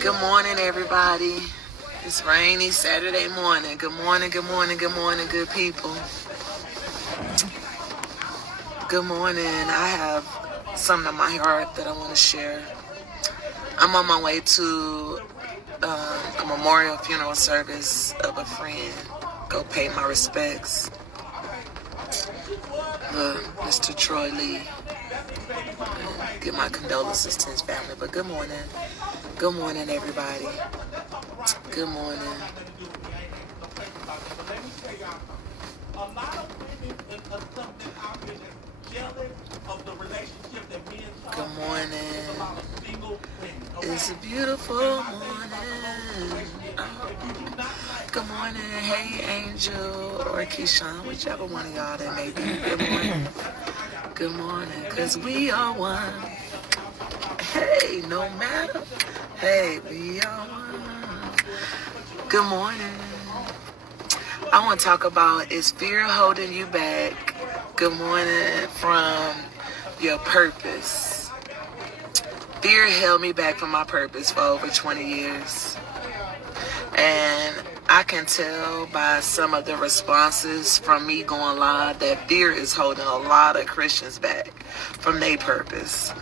Good morning, everybody. It's rainy Saturday morning. Good morning, good morning, good morning, good people. Good morning. I have something on my heart that I want to share. I'm on my way to a memorial funeral service of a friend. Go pay my respects. Mr. Troy Lee. Give my condolences to his family. But good morning. Good morning, everybody. Good morning. Good morning. It's a beautiful morning. Good morning. Hey, Angel or Keyshawn, whichever one of y'all that may be. Good morning. Good morning. Because we are one. Hey, no matter. Hey, we are one. Good morning. I want to talk about, is fear holding you back? Good morning. From your purpose. Fear held me back from my purpose for over 20 years. And I can tell by some of the responses from me going live that fear is holding a lot of Christians back from their purpose.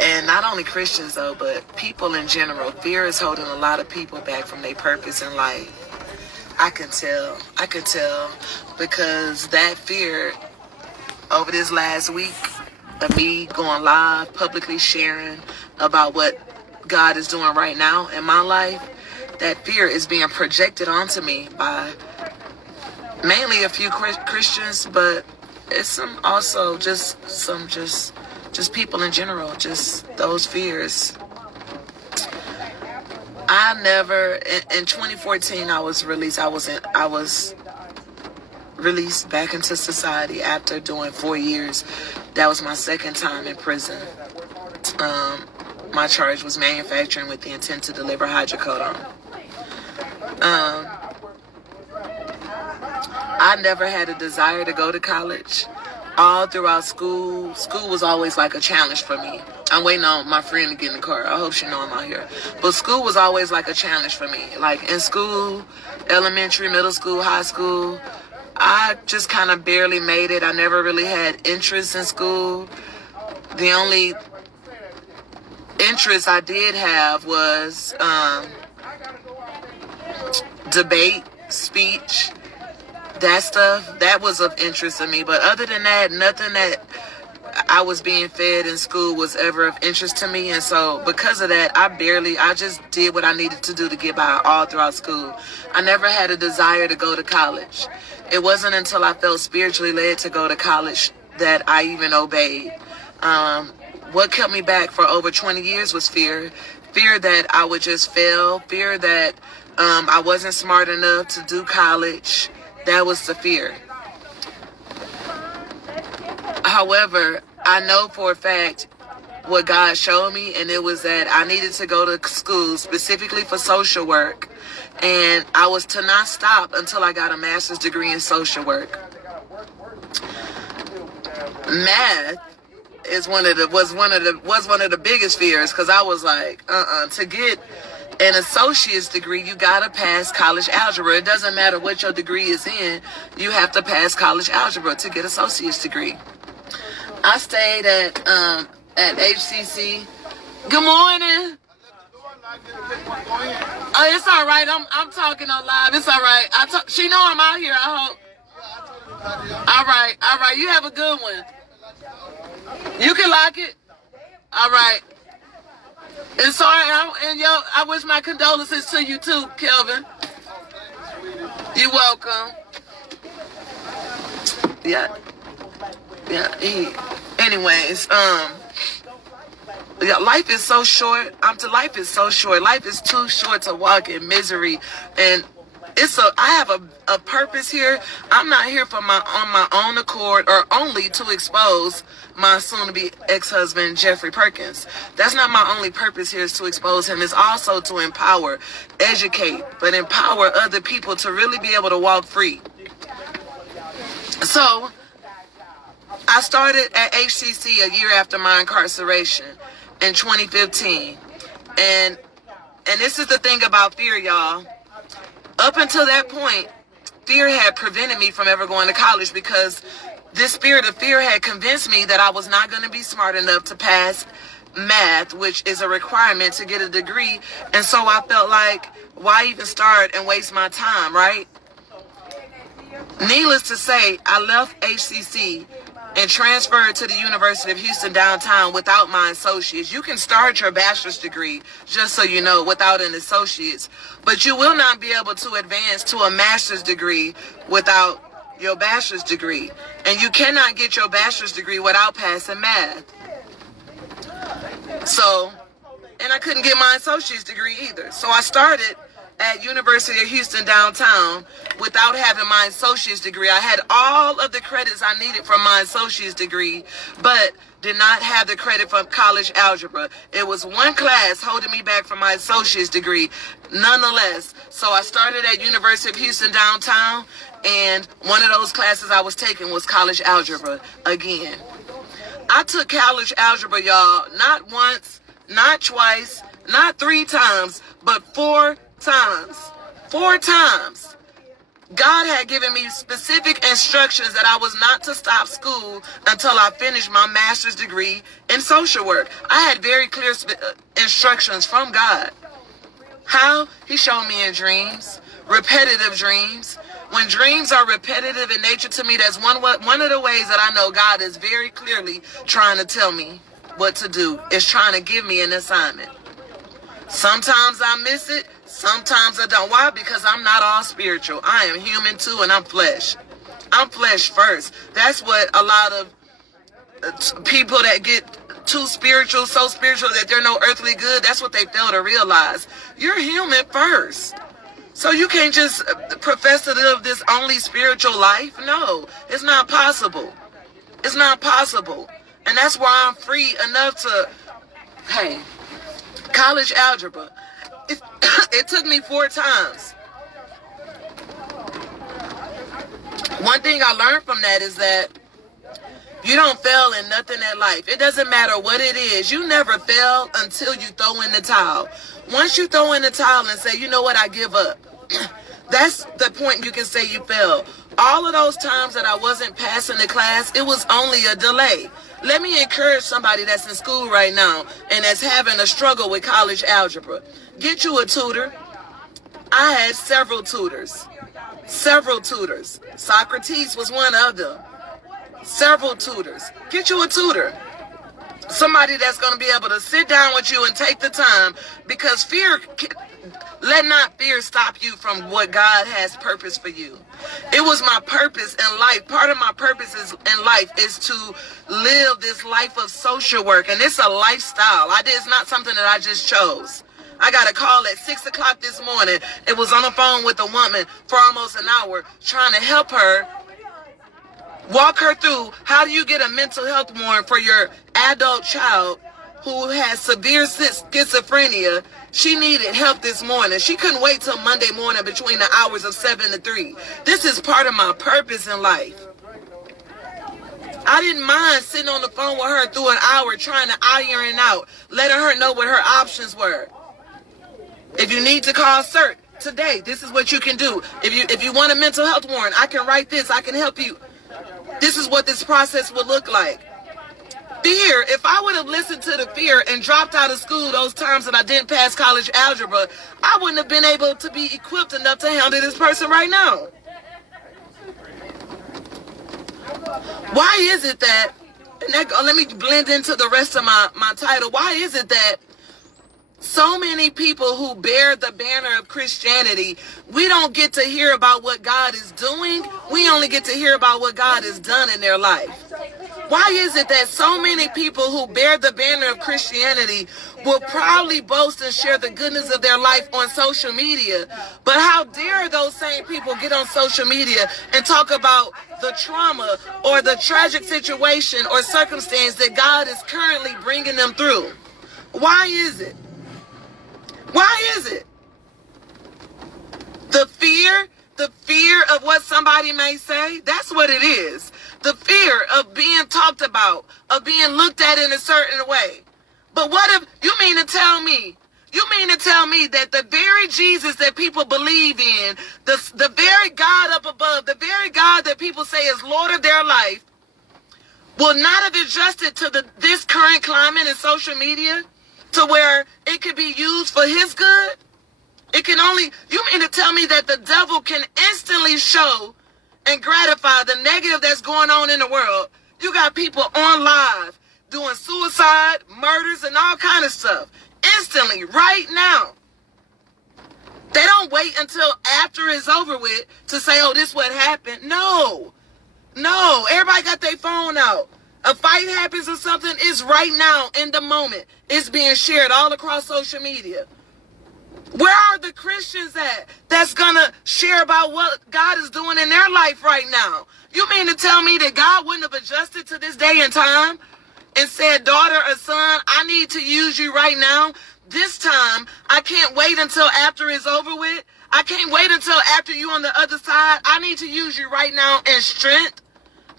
And not only Christians though, but people in general. Fear is holding a lot of people back from their purpose in life. I can tell because that fear over this last week of me going live, publicly sharing about what God is doing right now in my life, that fear is being projected onto me by mainly a few Christians, but it's some also just people in general, just those fears. I never, in 2014, I was released. I was released back into society after doing 4 years. That was my second time in prison. My charge was manufacturing with the intent to deliver hydrocodone. I never had a desire to go to college. All throughout school was always like a challenge for me. I'm waiting on my friend to get in the car. I hope she know I'm out here. But school was always like a challenge for me. Like in school, elementary, middle school, high school, I just kind of barely made it. I never really had interest in school. The only interest I did have was debate, speech, that stuff. That was of interest to me. But other than that, nothing that I was being fed in school was ever of interest to me. And so because of that, I just did what I needed to do to get by all throughout school. I never had a desire to go to college. It wasn't until I felt spiritually led to go to college that I even obeyed. What kept me back for over 20 years was fear. Fear that I would just fail. Fear that I wasn't smart enough to do college. That was the fear. However, I know for a fact what God showed me, and it was that I needed to go to school specifically for social work, and I was to not stop until I got a master's degree in social work. Math was one of the biggest fears, because I was like, to get an associate's degree, you gotta pass college algebra. It doesn't matter what your degree is in, you have to pass college algebra to get associate's degree. I stayed at HCC. Good morning. Oh, it's all right. I'm talking on live. It's all right. She know I'm out here, I hope. All right. You have a good one. You can lock it. All right. And sorry, I wish my condolences to you too, Kelvin. You're welcome. Yeah. Anyways, life is so short. Life is so short. Life is too short to walk in misery. And I have a purpose here. I'm not here on my own accord or only to expose my soon-to-be ex-husband, Jeffrey Perkins. That's not my only purpose here, is to expose him. It's also to empower, educate, but empower other people to really be able to walk free. So I started at HCC a year after my incarceration in 2015. And this is the thing about fear, y'all. Up until that point, fear had prevented me from ever going to college because this spirit of fear had convinced me that I was not going to be smart enough to pass math, which is a requirement to get a degree. And so I felt like, why even start and waste my time, right? Needless to say, I left HCC and transferred to the University of Houston downtown without my associates. You can start your bachelor's degree, just so you know, without an associate's, but you will not be able to advance to a master's degree without your bachelor's degree. And you cannot get your bachelor's degree without passing math. So, and I couldn't get my associate's degree either. So I started at University of Houston downtown without having my associate's degree. I had all of the credits I needed from my associate's degree, but did not have the credit from college algebra. It was one class holding me back from my associate's degree, nonetheless. So I started at University of Houston downtown, and one of those classes I was taking was college algebra again. I took college algebra, y'all, not once, not twice, not 3 times, but 4 times. 4 times. God had given me specific instructions that I was not to stop school until I finished my master's degree in social work. I had very clear instructions from God. How? He showed me in dreams, repetitive dreams. When dreams are repetitive in nature to me, that's one of the ways that I know God is very clearly trying to tell me what to do. Is trying to give me an assignment. Sometimes I miss it. Sometimes I don't. Why? Because I'm not all spiritual. I am human too, and I'm flesh. I'm flesh first. That's what a lot of people that get too spiritual, so spiritual that they're no earthly good, that's what they fail to realize. You're human first. So you can't just profess to live this only spiritual life. No, it's not possible. It's not possible. And that's why I'm free enough to, hey, college algebra. It took me 4 times. One thing I learned from that is that you don't fail in nothing in life. It doesn't matter what it is. You never fail until you throw in the towel. Once you throw in the towel and say, you know what, I give up. That's the point you can say you failed. All of those times that I wasn't passing the class, it was only a delay. Let me encourage somebody that's in school right now and that's having a struggle with college algebra. Get you a tutor. I had several tutors. Several tutors. Socrates was one of them. Several tutors. Get you a tutor. Somebody that's going to be able to sit down with you and take the time, because let not fear stop you from what God has purpose for you. It was my purpose in life. Part of my purpose in life is to live this life of social work. And it's a lifestyle. It's not something that I just chose. I got a call at 6 o'clock this morning. It was on the phone with a woman for almost an hour trying to help her, walk her through how do you get a mental health warrant for your adult child who has severe schizophrenia. She needed help this morning. She couldn't wait till Monday morning between the hours of 7 to 3. This is part of my purpose in life. I didn't mind sitting on the phone with her through an hour trying to iron out, letting her know what her options were. If you need to call CERT today, this is what you can do. If you want a mental health warrant, I can write this. I can help you. This is what this process would look like. Fear, if I would have listened to the fear and dropped out of school those times that I didn't pass college algebra, I wouldn't have been able to be equipped enough to handle this person right now. Why is it that, and let me blend into the rest of my title, why is it that so many people who bear the banner of Christianity, we don't get to hear about what God is doing. We only get to hear about what God has done in their life. Why is it that so many people who bear the banner of Christianity will proudly boast and share the goodness of their life on social media, but how dare those same people get on social media and talk about the trauma or the tragic situation or circumstance that God is currently bringing them through? Why is it? Why is it? The fear of what somebody may say, that's what it is. The fear of being talked about, of being looked at in a certain way. But what if, you mean to tell me You mean to tell me that the very Jesus that people believe in, the very God up above, the very God that people say is Lord of their life, will not have adjusted to this current climate and social media to where it could be used for his good? It can only, you mean to tell me that the devil can instantly show and gratify the negative that's going on in the world? You got people on live doing suicide, murders, and all kind of stuff. Instantly, right now. They don't wait until after it's over with to say, oh, this what happened. No. No. Everybody got their phone out. A fight happens or something, it's right now, in the moment. It's being shared all across social media. Where are the Christians at that's going to share about what God is doing in their life right now? You mean to tell me that God wouldn't have adjusted to this day and time and said, daughter or son, I need to use you right now? This time, I can't wait until after it's over with. I can't wait until after you on the other side. I need to use you right now in strength,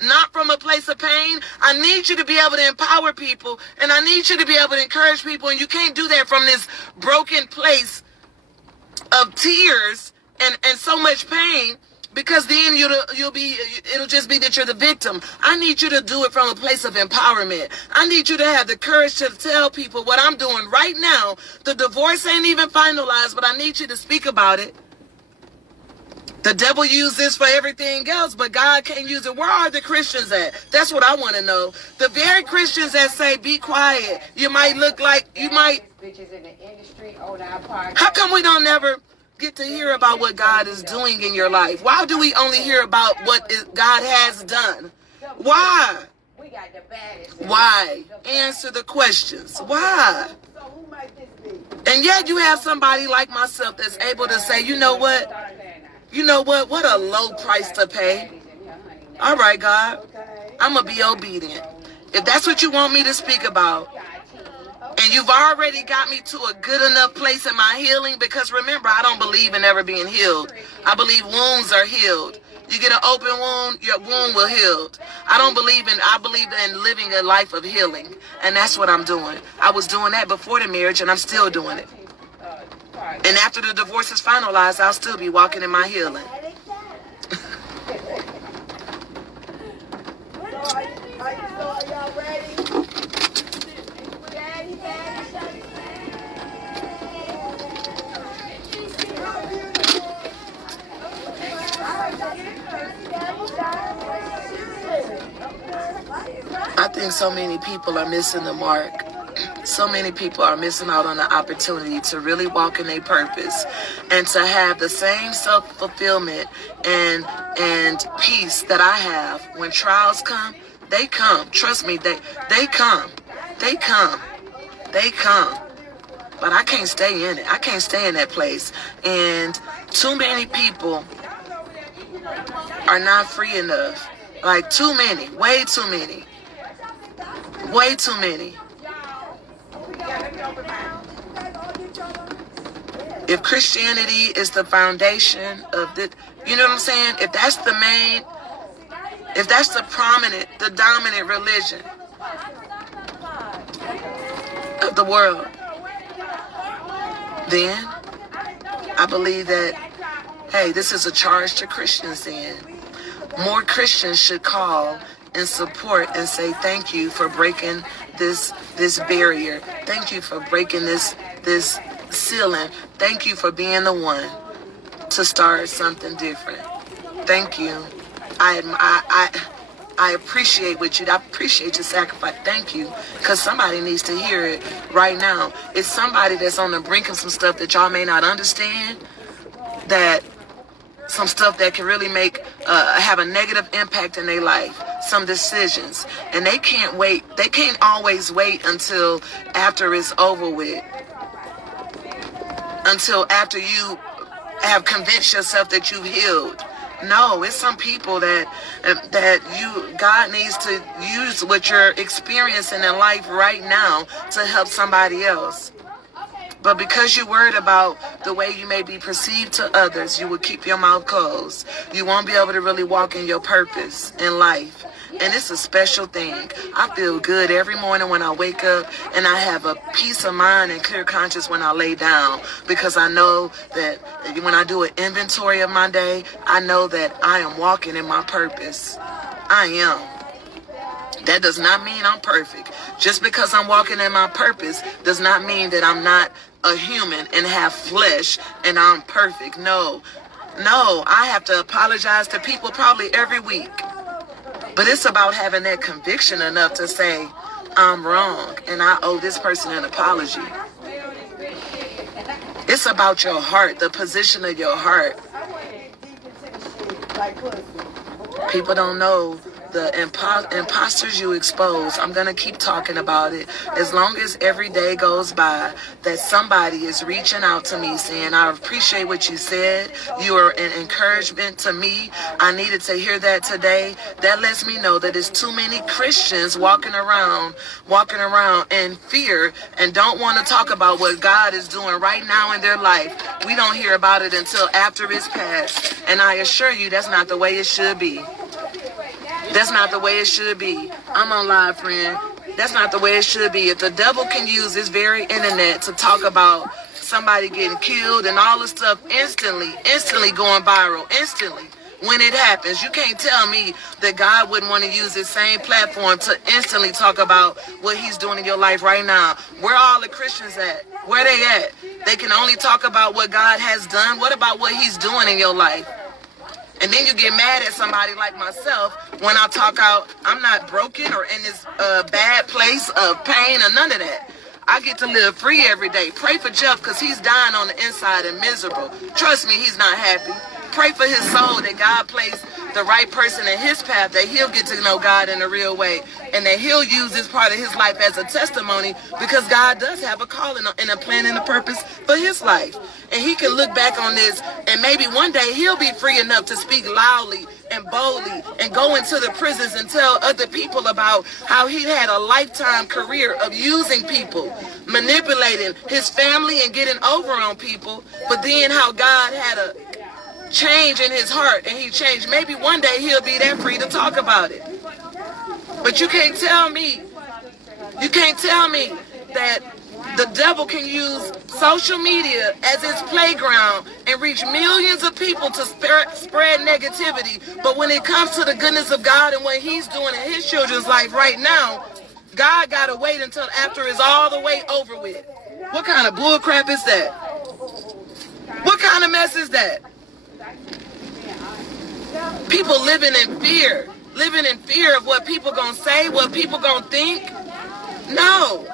not from a place of pain. I need you to be able to empower people, and I need you to be able to encourage people, and you can't do that from this broken place of tears and so much pain, because then it'll just be that you're the victim. I need you to do it from a place of empowerment. I need you to have the courage to tell people what I'm doing right now. The divorce ain't even finalized, but I need you to speak about it. The devil used this for everything else, but God can't use it. Where are the Christians at? That's what I want to know. The very Christians that say, be quiet. You might look like, you might. How come we don't ever get to hear about what God is doing in your life? Why do we only hear about what God has done? Why? Why? Answer the questions. Why? And yet you have somebody like myself that's able to say, you know what? You know what? What a low price to pay. All right, God. I'm going to be obedient. If that's what you want me to speak about, and you've already got me to a good enough place in my healing, because remember, I don't believe in ever being healed. I believe wounds are healed. You get an open wound, your wound will heal. I believe in living a life of healing. And that's what I'm doing. I was doing that before the marriage, and I'm still doing it. And after the divorce is finalized, I'll still be walking in my healing. Are y'all ready? I think so many people are missing the mark. So many people are missing out on the opportunity to really walk in their purpose and to have the same self-fulfillment and peace that I have. When trials come, they come. Trust me, they come. They come. They come. But I can't stay in it. I can't stay in that place. And too many people are not free enough. Like too many. Way too many. Way too many. If Christianity is the foundation of the, you know what I'm saying? If that's the main, if that's the dominant religion of the world, then I believe that, hey, this is a charge to Christians then. More Christians should call and support and say thank you for breaking this barrier. Thank you for breaking this ceiling. Thank you for being the one to start something different. Thank you. I appreciate what you. I appreciate your sacrifice. Thank you, because somebody needs to hear it right now. It's somebody that's on the brink of some stuff that y'all may not understand. That some stuff that can really have a negative impact in their life. Some decisions, and they can't wait. They can't always wait until after it's over with. Until after you have convinced yourself that you've healed. No, it's some people that God needs to use what you're experiencing in life right now to help somebody else. But because you're worried about the way you may be perceived to others, you will keep your mouth closed. You won't be able to really walk in your purpose in life. And it's a special thing. I feel good every morning when I wake up, and I have a peace of mind and clear conscience when I lay down, because I know that when I do an inventory of my day, I know that I am walking in my purpose. I am. That does not mean I'm perfect. Just because I'm walking in my purpose does not mean that I'm not a human and have flesh and I'm perfect. No, I have to apologize to people probably every week. But it's about having that conviction enough to say, I'm wrong and I owe this person an apology. It's about your heart, the position of your heart. People don't know the imposters you expose. I'm going to keep talking about it. As long as every day goes by that somebody is reaching out to me saying, I appreciate what you said. You are an encouragement to me. I needed to hear that today. That lets me know that there's too many Christians walking around in fear and don't want to talk about what God is doing right now in their life. We don't hear about it until after it's past. And I assure you, that's not the way it should be. That's not the way it should be. I'm on live, friend. That's not the way it should be. If the devil can use this very internet to talk about somebody getting killed and all this stuff instantly going viral, instantly, when it happens, you can't tell me that God wouldn't want to use this same platform to instantly talk about what he's doing in your life right now. Where all the Christians at? Where they at? They can only talk about what God has done. What about what he's doing in your life? And then you get mad at somebody like myself when I talk out, I'm not broken or in this bad place of pain or none of that. I get to live free every day. Pray for Jeff because he's dying on the inside and miserable. Trust me, he's not happy. Pray for his soul that God placed the right person in his path, that he'll get to know God in a real way, and that he'll use this part of his life as a testimony, because God does have a calling and a plan and a purpose for his life. And he can look back on this, and maybe one day he'll be free enough to speak loudly and boldly and go into the prisons and tell other people about how he had a lifetime career of using people, manipulating his family and getting over on people, but then how God had a change in his heart and he changed. Maybe one day he'll be that free to talk about it. But you can't tell me that the devil can use social media as its playground and reach millions of people to spread negativity. But when it comes to the goodness of God and what he's doing in his children's life right now, God got to wait until after it's all the way over with. What kind of bull crap is that? What kind of mess is that? People living in fear of what people gonna say, what people gonna think. No.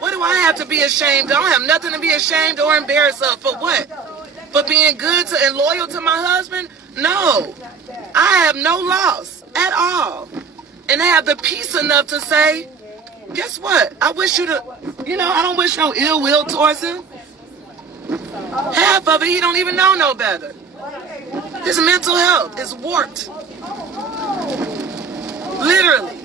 What do I have to be ashamed of? I don't have nothing to be ashamed or embarrassed of. For what? For being good to and loyal to my husband? No. I have no loss at all. And I have the peace enough to say, guess what? I wish you to, I don't wish no ill will towards him. Half of it, he don't even know no better. His mental health is warped. Literally.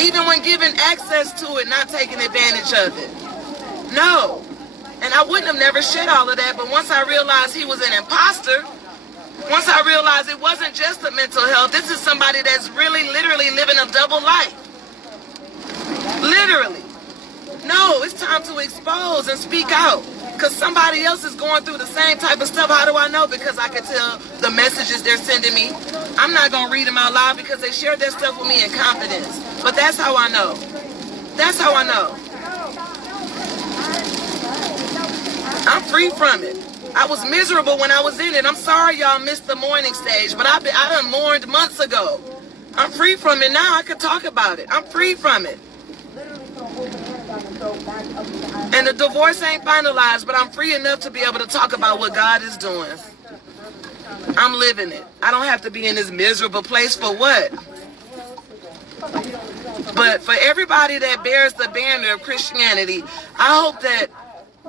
Even when given access to it, not taking advantage of it. No. And I wouldn't have never shared all of that, but once I realized he was an imposter, once I realized it wasn't just the mental health, this is somebody that's really literally living a double life. Literally. No, it's time to expose and speak out. Because somebody else is going through the same type of stuff. How do I know? Because I can tell the messages they're sending me. I'm not going to read them out loud because they shared their stuff with me in confidence. But that's how I know. That's how I know. I'm free from it. I was miserable when I was in it. I'm sorry y'all missed the mourning stage, but I done mourned months ago. I'm free from it now. I can talk about it. I'm free from it. And the divorce ain't finalized, but I'm free enough to be able to talk about what God is doing. I'm living it. I don't have to be in this miserable place for what? But for everybody that bears the banner of Christianity, I hope that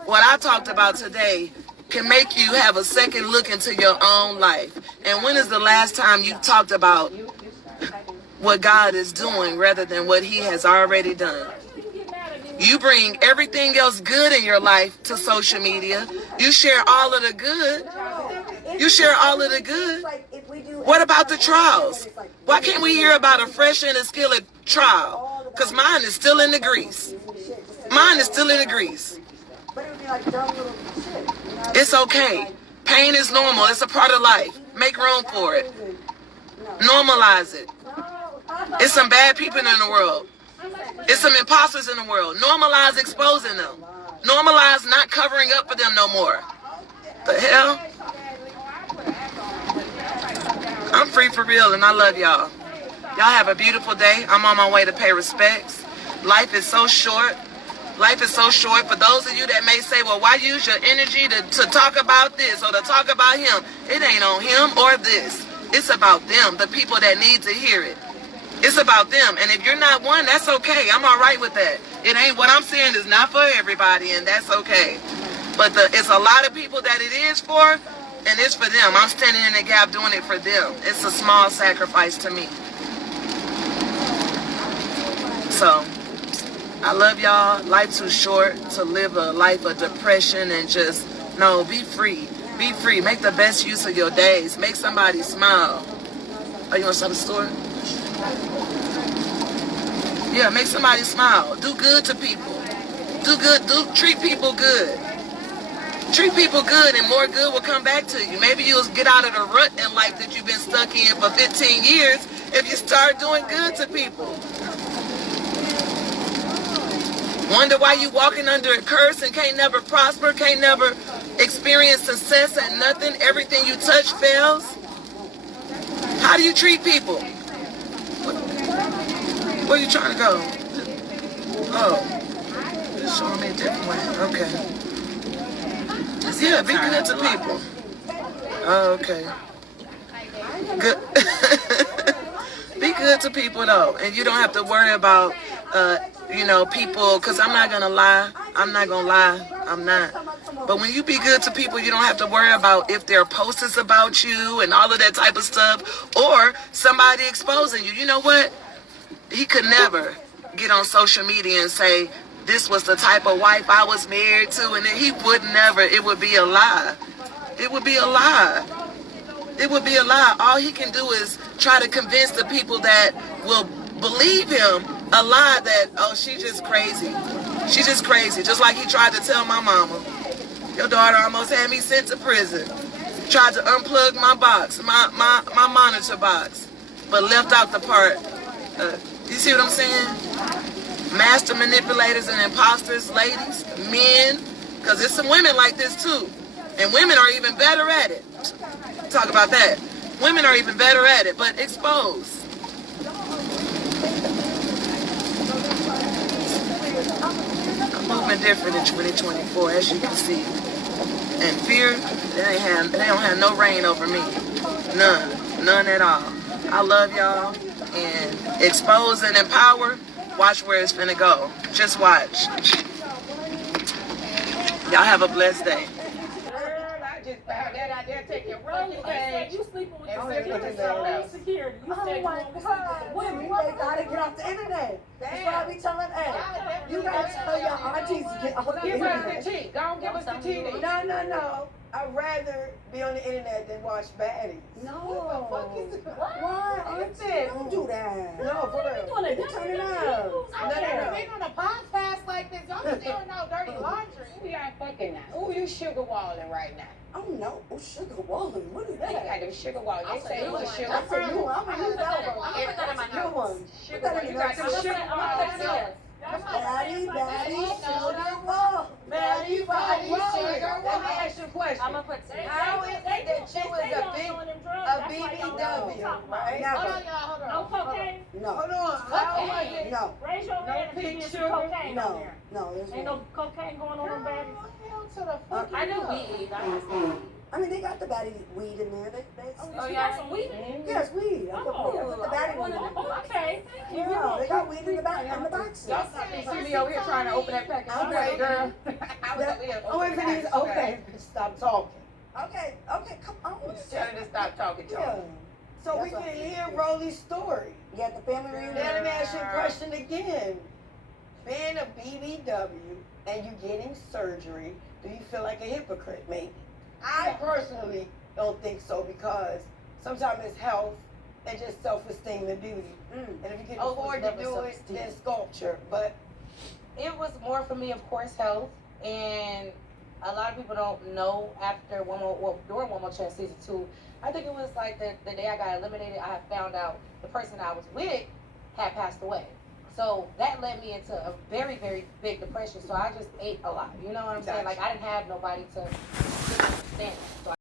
what I talked about today can make you have a second look into your own life. And when is the last time you talked about what God is doing rather than what he has already done? You bring everything else good in your life to social media. You share all of the good. You share all of the good. What about the trials? Why can't we hear about a fresh and a skillet trial? Because mine is still in the grease. Mine is still in the grease. It's okay. Pain is normal. It's a part of life. Make room for it. Normalize it. It's some bad people in the world. It's some imposters in the world. Normalize exposing them. Normalize not covering up for them no more. The hell? I'm free for real and I love y'all. Y'all have a beautiful day. I'm on my way to pay respects. Life is so short. Life is so short. For those of you that may say, well, why use your energy to talk about this or to talk about him? It ain't on him or this. It's about them, the people that need to hear it. It's about them. And if you're not one, that's okay. I'm all right with that. It ain't what I'm saying is not for everybody, and that's okay. But it's a lot of people that it is for, and it's for them. I'm standing in the gap doing it for them. It's a small sacrifice to me. So, I love y'all. Life too short to live a life of depression and just, no, be free. Be free. Make the best use of your days. Make somebody smile. Oh, you want to start the store? Yeah, make somebody smile. Do good to people. Do good. Treat people good. Treat people good and more good will come back to you. Maybe you'll get out of the rut in life that you've been stuck in for 15 years if you start doing good to people. Wonder why you walking under a curse and can't never prosper, can't never experience success at nothing. Everything you touch fails. How do you treat people? Where you trying to go? Oh, it's showing me a different way. Okay. Yeah, be good to people. Oh, okay. Good. Be good to people though, and you don't have to worry about people, because I'm not gonna lie. I'm not. But when you be good to people, you don't have to worry about if there are posters about you and all of that type of stuff, or somebody exposing you. You know what? He could never get on social media and say, this was the type of wife I was married to, and then he would never. It would be a lie. It would be a lie. It would be a lie. All he can do is try to convince the people that will believe him a lie that, oh, she's just crazy. She's just crazy. Just like he tried to tell my mama. Your daughter almost had me sent to prison. Tried to unplug my box, my monitor box, but left out the part. You see what I'm saying? Master manipulators and imposters, ladies, men, because there's some women like this too. And women are even better at it. Talk about that. Women are even better at it, but expose. I'm moving different in 2024, as you can see. And fear, they don't have no reign over me. None at all. I love y'all. And expose and empower. Watch where it's finna go. Just watch. Y'all have a blessed day. I just found that out there taking rolling. You sleeping with security. You Oh said my God. Women, they gotta get off the internet. That's why I be telling Ed. You gotta tell your aunties to get off the Give us internet. the tea. Don't give us the tea. No. I'd rather be on the internet than watch baddies. No. Why? Auntie, don't do that. No, for real. Turn it up. I've never been on a podcast like this. I'm just doing no dirty laundry. We ain't fucking now. Ooh, you sugar walling right now. Oh no, sugar walling. What is You got that? them sugar walling. They say it was a sugar That's a new one. I'm gonna use that one. I'm gonna put that in my Good one. Sugar walling. You got them sugar walling. Baddie, sugar wall. Baddie, sugar wall. Let me ask you a question. I'm gonna put How is it that you was a BBW, right? Hold on, y'all. Hold on. No cocaine? No. Hold on. How was it? No. Raise your hand if you get some cocaine on there. No, there's Ain't no cocaine going on in baddies? I I do weed. I mean, they got the baddie weed in there. Oh, y'all some weed? Yes, weed. I put the baddie weed in there. Oh, okay. Thank you. Yeah, they got weed in the boxes. Y'all see me over here trying to open that package. I'm Okay, ready. girl. I was over here. Oh, if it is, okay. Stop talking. Okay, come on. Tell her to stop talking to Yeah. her. So we can hear Rolly's story. Yeah, the family reunion. Let me ask you a question again. being a BBW and you getting surgery, do you feel like a hypocrite? Maybe. I personally don't think so because sometimes it's health and just self-esteem and beauty. And if you can afford to do it, then sculpture. But it was more for me, of course, health. And a lot of people don't know after during One More Chance season 2, I think it was like the day I got eliminated, I had found out the person I was with had passed away. So that led me into a very, very big depression. So I just ate a lot. You know what I'm saying? Like I didn't have nobody to stand. So